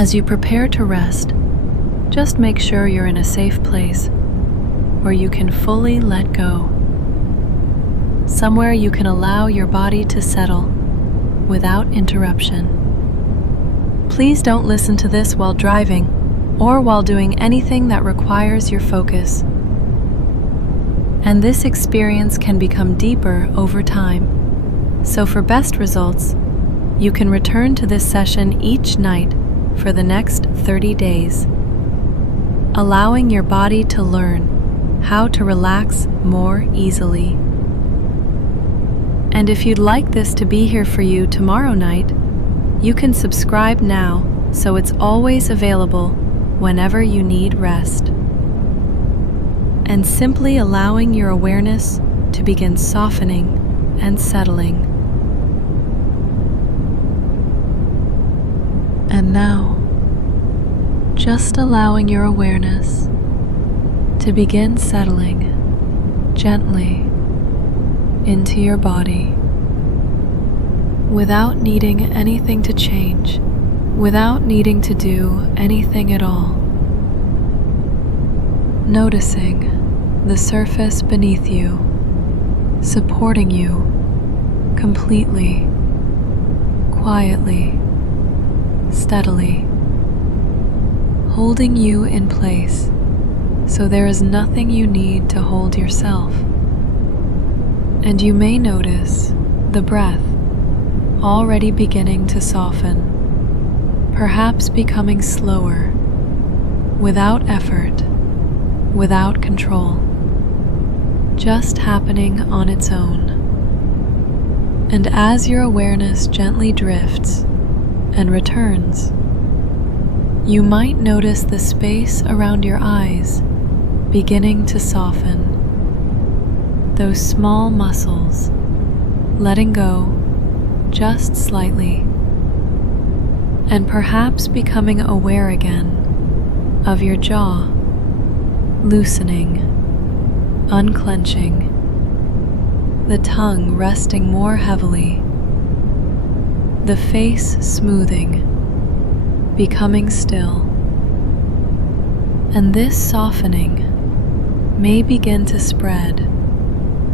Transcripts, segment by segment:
As you prepare to rest, just make sure you're in a safe place where you can fully let go. Somewhere you can allow your body to settle without interruption. Please don't listen to this while driving or while doing anything that requires your focus. And this experience can become deeper over time. So for best results, you can return to this session each night for the next 30 days, allowing your body to learn how to relax more easily. And if you'd like this to be here for you tomorrow night, you can subscribe now so it's always available whenever you need rest. And simply allowing your awareness to begin softening and settling. And now, just allowing your awareness to begin settling gently into your body without needing anything to change, without needing to do anything at all. Noticing the surface beneath you, supporting you completely, quietly, steadily, holding you in place so there is nothing you need to hold yourself. And you may notice the breath already beginning to soften, perhaps becoming slower, without effort, without control, just happening on its own. And as your awareness gently drifts and returns, you might notice the space around your eyes beginning to soften, those small muscles letting go just slightly, and perhaps becoming aware again of your jaw loosening, unclenching, the tongue resting more heavily, the face smoothing, becoming still. And this softening may begin to spread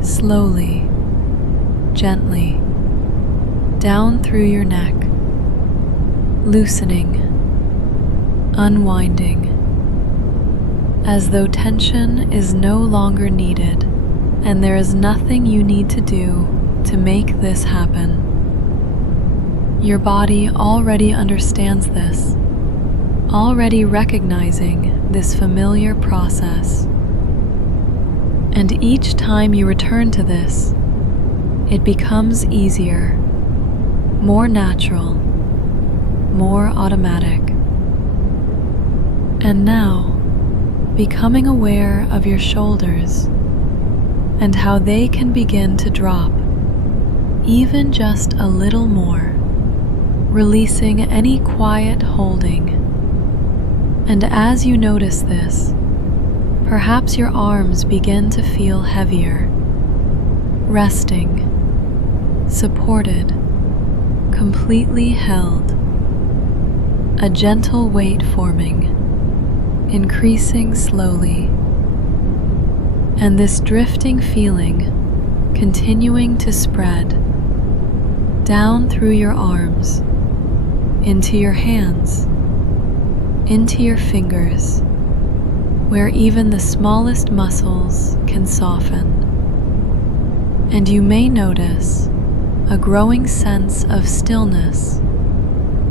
slowly, gently, down through your neck, loosening, unwinding, as though tension is no longer needed and there is nothing you need to do to make this happen. Your body already understands this, already recognizing this familiar process. And each time you return to this, it becomes easier, more natural, more automatic. And now, becoming aware of your shoulders and how they can begin to drop, even just a little more, releasing any quiet holding. And as you notice this, perhaps your arms begin to feel heavier, resting, supported, completely held, a gentle weight forming, increasing slowly, and this drifting feeling continuing to spread down through your arms, into your hands, into your fingers, where even the smallest muscles can soften. And you may notice a growing sense of stillness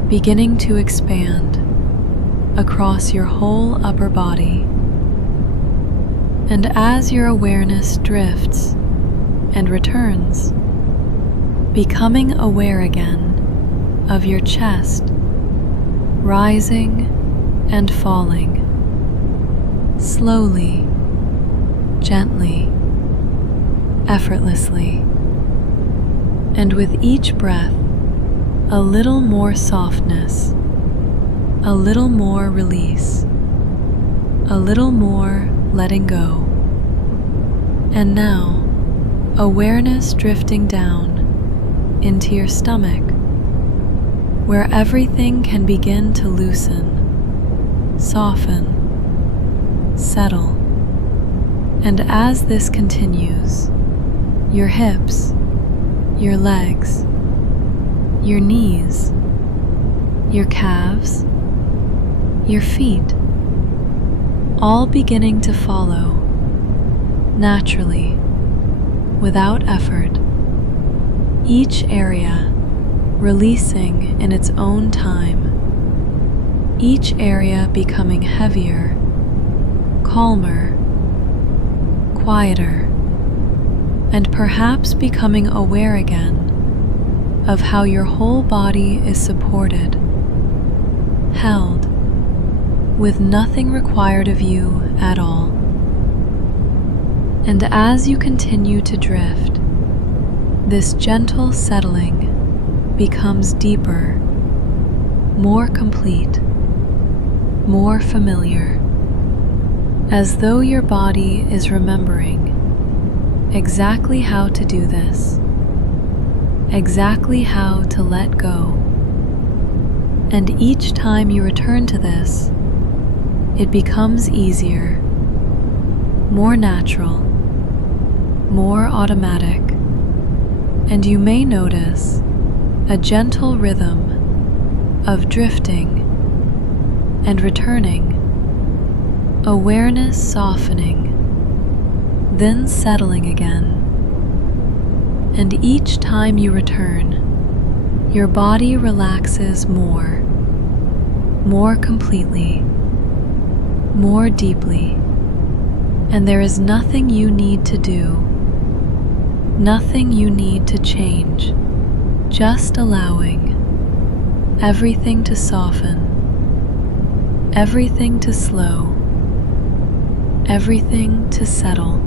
beginning to expand across your whole upper body. And as your awareness drifts and returns, becoming aware again of your chest rising and falling, slowly, gently, effortlessly, and with each breath, a little more softness, a little more release, a little more letting go. And now, awareness drifting down into your stomach, where everything can begin to loosen, soften, settle. And as this continues, your hips, your legs, your knees, your calves, your feet, all beginning to follow naturally, without effort, each area releasing in its own time, each area becoming heavier, calmer, quieter, and perhaps becoming aware again of how your whole body is supported, held, with nothing required of you at all. And as you continue to drift, this gentle settling becomes deeper, more complete, more familiar, as though your body is remembering exactly how to do this, exactly how to let go. And each time you return to this, it becomes easier, more natural, more automatic, and you may notice a gentle rhythm of drifting and returning, awareness softening, then settling again. And each time you return, your body relaxes more completely, more deeply, and there is nothing you need to do, nothing you need to change, just allowing everything to soften, everything to slow, everything to settle.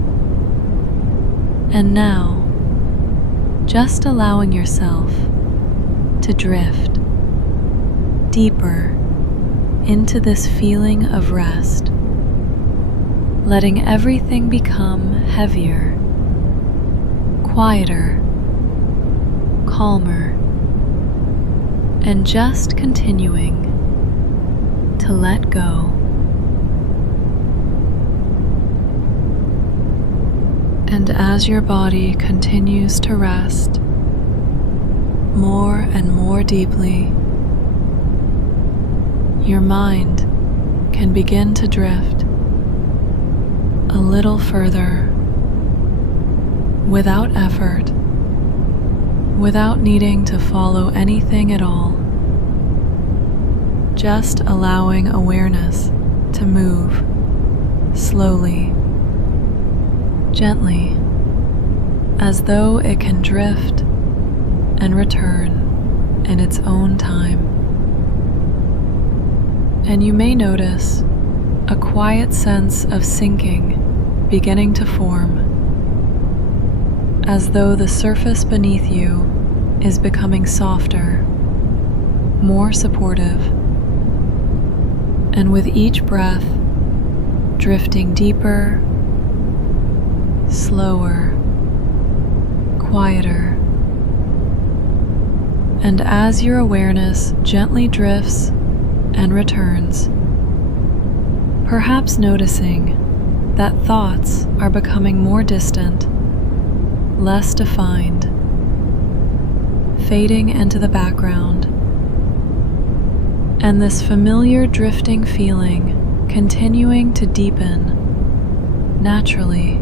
And now, just allowing yourself to drift deeper into this feeling of rest, letting everything become heavier, quieter, calmer, and just continuing to let go. And as your body continues to rest more and more deeply, your mind can begin to drift a little further without effort, without needing to follow anything at all, just allowing awareness to move slowly, gently, as though it can drift and return in its own time. And you may notice a quiet sense of sinking beginning to form, as though the surface beneath you is becoming softer, more supportive, and with each breath, drifting deeper, slower, quieter. And as your awareness gently drifts and returns, perhaps noticing that thoughts are becoming more distant, less defined, fading into the background, and this familiar drifting feeling continuing to deepen naturally,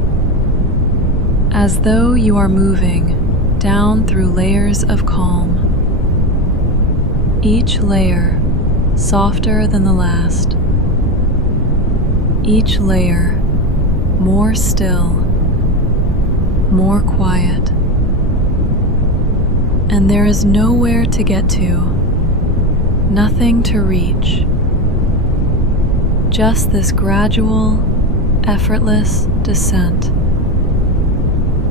as though you are moving down through layers of calm, each layer softer than the last, each layer more still, more quiet, and there is nowhere to get to, nothing to reach, just this gradual, effortless descent,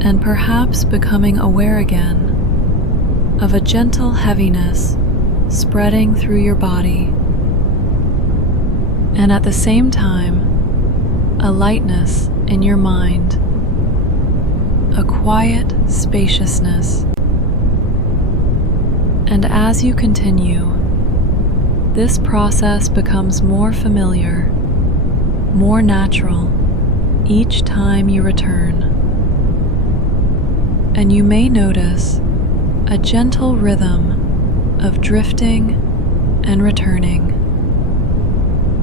and perhaps becoming aware again of a gentle heaviness spreading through your body, and at the same time, a lightness in your mind, a quiet spaciousness. And as you continue This process becomes more familiar, more natural each time you return. And you may notice a gentle rhythm of drifting and returning,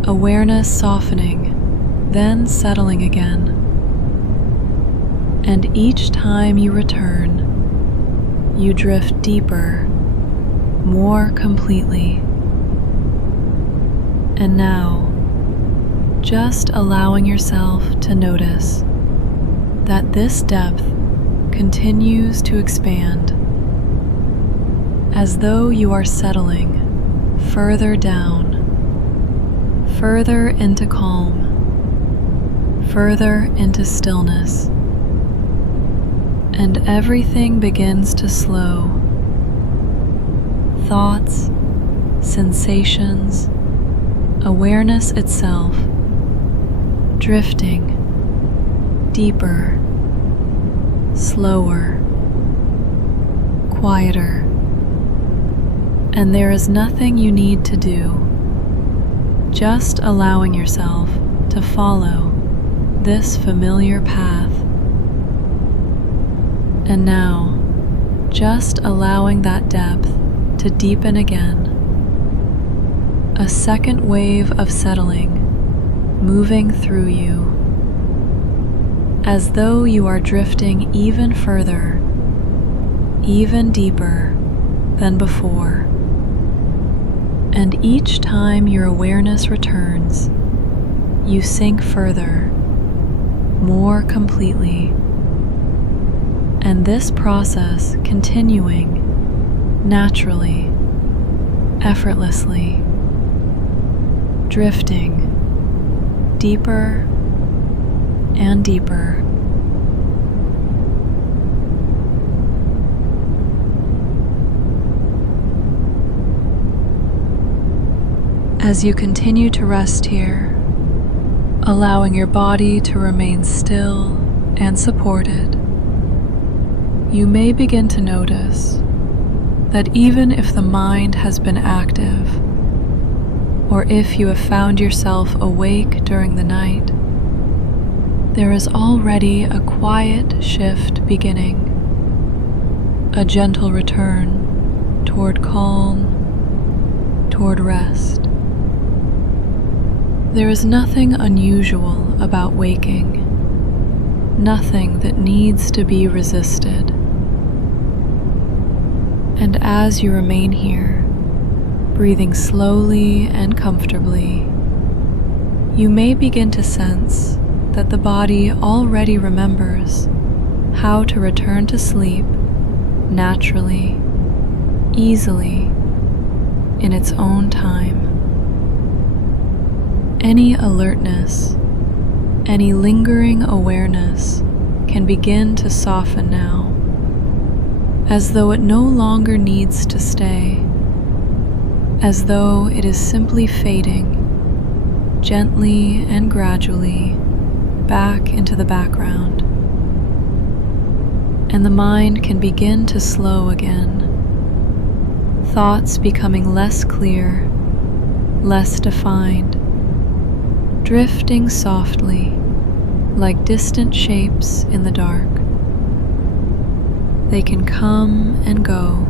awareness softening, then settling again. And each time you return, you drift deeper, more completely. And now, just allowing yourself to notice that this depth continues to expand as though you are settling further down, further into calm, further into stillness, and everything begins to slow. Thoughts, sensations, awareness itself, drifting deeper, slower, quieter. And there is nothing you need to do, just allowing yourself to follow this familiar path. And now, just allowing that depth to deepen again. A second wave of settling moving through you, as though you are drifting even further, even deeper than before. And each time your awareness returns, you sink further, more completely. And this process continuing naturally, effortlessly, drifting deeper and deeper. As you continue to rest here, allowing your body to remain still and supported, you may begin to notice that even if the mind has been active, or if you have found yourself awake during the night, there is already a quiet shift beginning, a gentle return toward calm, toward rest. There is nothing unusual about waking, nothing that needs to be resisted. And as you remain here, breathing slowly and comfortably, you may begin to sense that the body already remembers how to return to sleep naturally, easily, in its own time. Any alertness, any lingering awareness can begin to soften now, as though it no longer needs to stay, as though it is simply fading, gently and gradually, back into the background. And the mind can begin to slow again, thoughts becoming less clear, less defined, drifting softly like distant shapes in the dark. They can come and go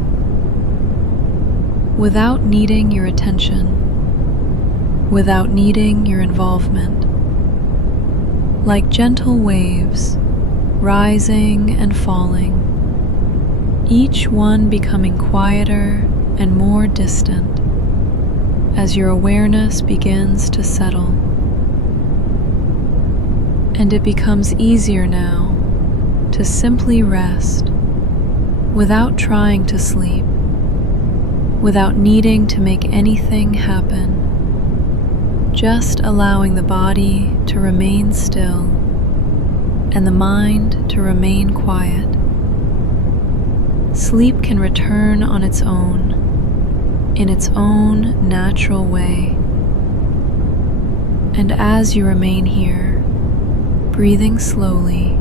without needing your attention, without needing your involvement, like gentle waves rising and falling, each one becoming quieter and more distant as your awareness begins to settle. And it becomes easier now to simply rest without trying to sleep, without needing to make anything happen, just allowing the body to remain still and the mind to remain quiet. Sleep can return on its own, in its own natural way. And as you remain here, breathing slowly,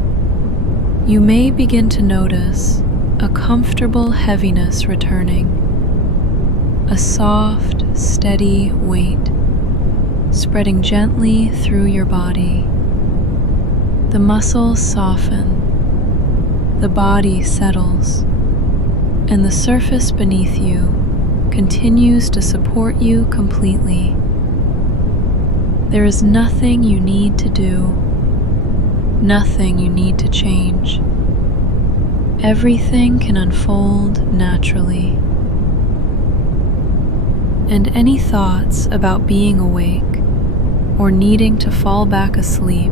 you may begin to notice a comfortable heaviness returning, a soft, steady weight spreading gently through your body. The muscles soften, the body settles, and the surface beneath you continues to support you completely. There is nothing you need to do, nothing you need to change. Everything can unfold naturally. And any thoughts about being awake or needing to fall back asleep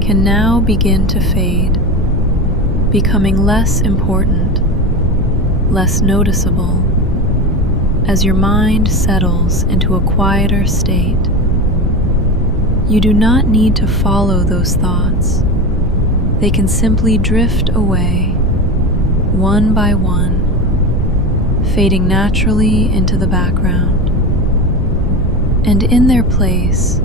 can now begin to fade, becoming less important, less noticeable, as your mind settles into a quieter state. You do not need to follow those thoughts. They can simply drift away, one by one, fading naturally into the background. And in their place,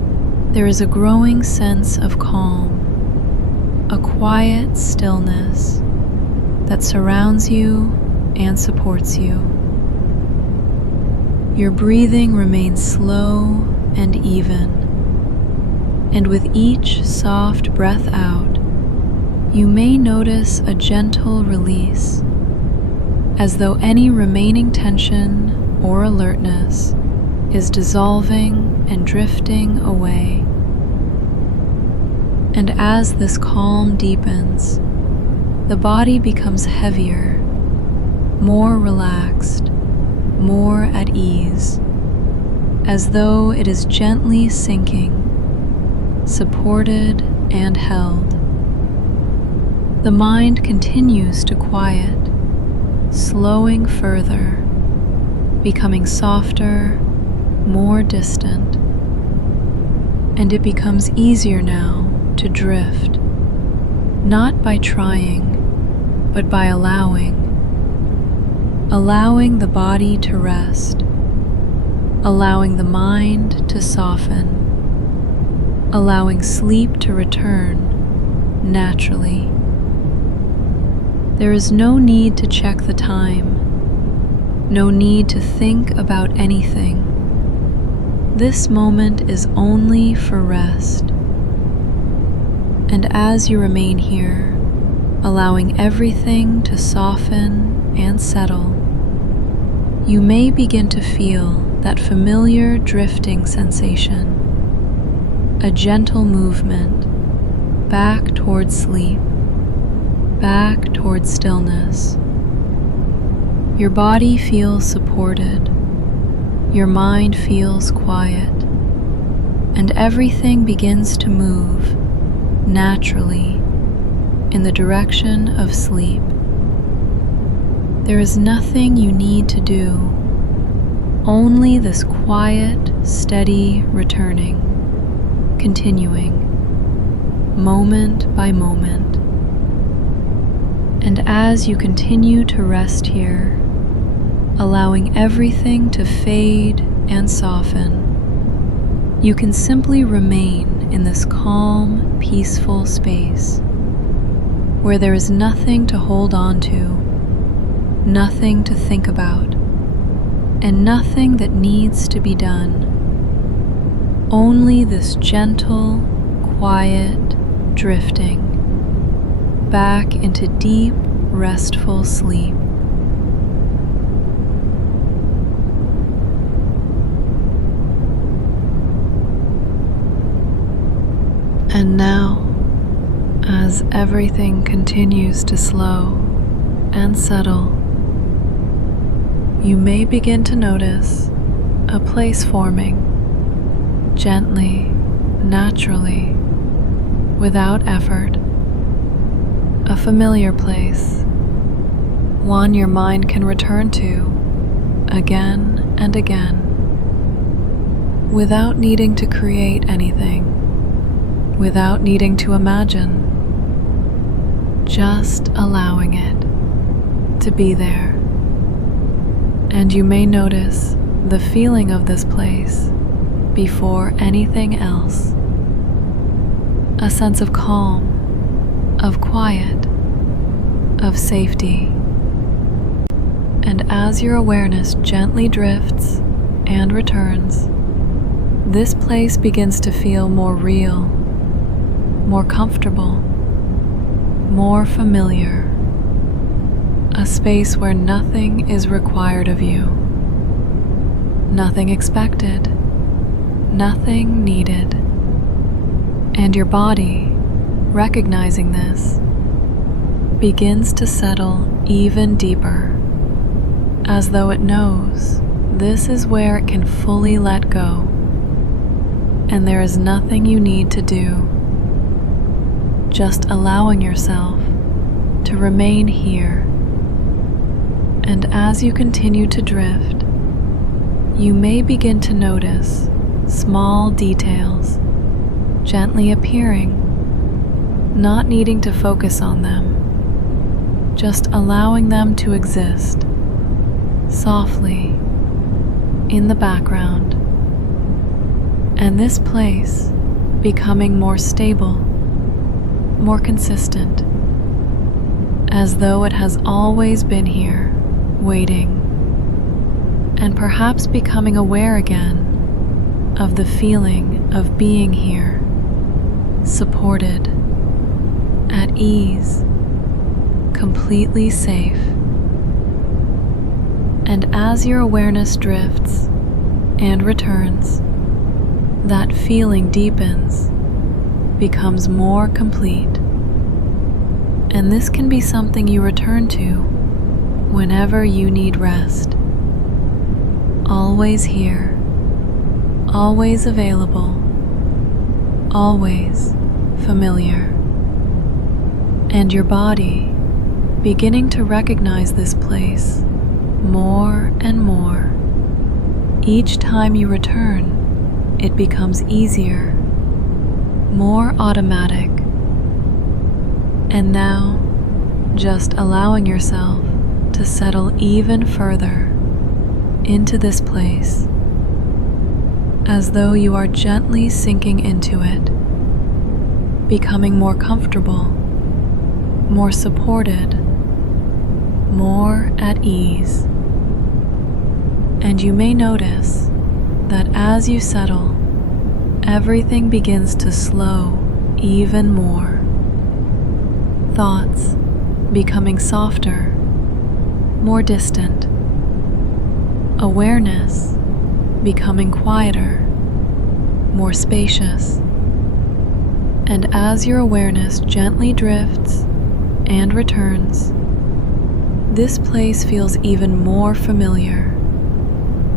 there is a growing sense of calm, a quiet stillness that surrounds you and supports you. Your breathing remains slow and even, and with each soft breath out, you may notice a gentle release, as though any remaining tension or alertness is dissolving and drifting away. And as this calm deepens, the body becomes heavier, more relaxed, more at ease, as though it is gently sinking, supported and held. The mind continues to quiet, slowing further, becoming softer, more distant, and it becomes easier now to drift, not by trying, but by allowing the body to rest, allowing the mind to soften, allowing sleep to return naturally. There is no need to check the time, no need to think about anything. This moment is only for rest. And as you remain here, allowing everything to soften and settle, you may begin to feel that familiar drifting sensation, a gentle movement back towards sleep, back towards stillness. Your body feels supported, your mind feels quiet, and everything begins to move naturally in the direction of sleep. There is nothing you need to do, only this quiet, steady returning, continuing, moment by moment. And as you continue to rest here, allowing everything to fade and soften, you can simply remain in this calm, peaceful space where there is nothing to hold on to, nothing to think about, and nothing that needs to be done. Only this gentle, quiet drifting back into deep, restful sleep. And now, as everything continues to slow and settle, you may begin to notice a place forming, gently, naturally, without effort. A familiar place, one your mind can return to again and again, without needing to create anything, without needing to imagine, just allowing it to be there. And you may notice the feeling of this place before anything else. A sense of calm, of quiet, of safety. And as your awareness gently drifts and returns, this place begins to feel more real, more comfortable, more familiar. A space where nothing is required of you, nothing expected, nothing needed. And your body, recognizing this, begins to settle even deeper, as though it knows this is where it can fully let go, and there is nothing you need to do, just allowing yourself to remain here. And as you continue to drift, you may begin to notice small details gently appearing, not needing to focus on them, just allowing them to exist softly in the background, and this place becoming more stable, more consistent, as though it has always been here, waiting, and perhaps becoming aware again of the feeling of being here, supported, at ease, completely safe. And as your awareness drifts and returns, that feeling deepens, becomes more complete. And this can be something you return to whenever you need rest. Always here, always available, always familiar. And your body beginning to recognize this place more and more. Each time you return, it becomes easier, more automatic. And now, just allowing yourself to settle even further into this place, as though you are gently sinking into it, becoming more comfortable, more supported, more at ease. And you may notice that as you settle, everything begins to slow even more. Thoughts becoming softer, more distant. Awareness becoming quieter, more spacious. And as your awareness gently drifts and returns, this place feels even more familiar,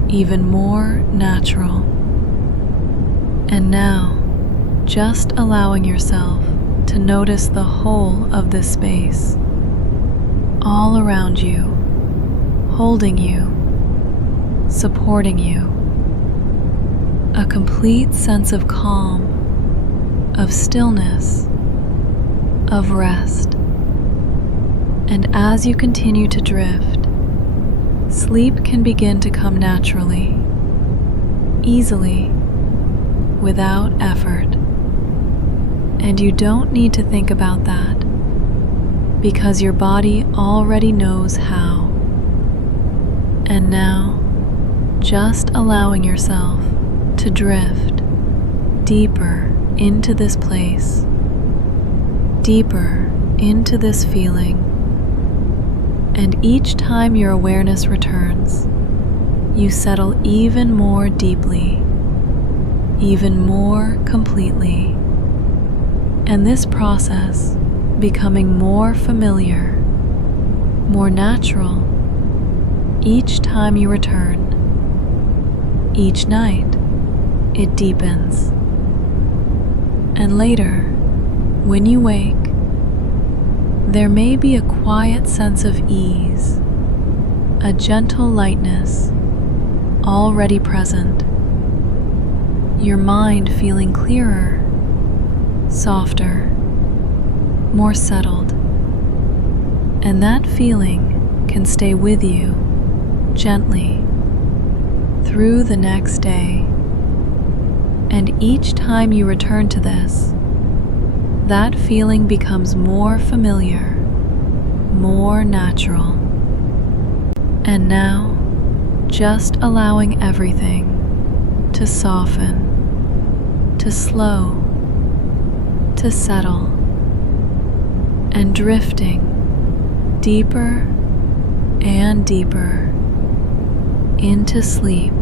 even more natural. And now, just allowing yourself to notice the whole of this space, all around you, holding you, supporting you. A complete sense of calm, of stillness, of rest. And as you continue to drift, sleep can begin to come naturally, easily, without effort. And you don't need to think about that, because your body already knows how. And now, just allowing yourself to drift deeper into this place, deeper into this feeling. And each time your awareness returns, you settle even more deeply, even more completely. And this process becoming more familiar, more natural, each time you return. Each night, it deepens. And later, when you wake, there may be a quiet sense of ease, a gentle lightness already present. Your mind feeling clearer, softer, more settled. And that feeling can stay with you gently through the next day. And each time you return to this, that feeling becomes more familiar, more natural. And now, just allowing everything to soften, to slow, to settle, and drifting deeper and deeper into sleep.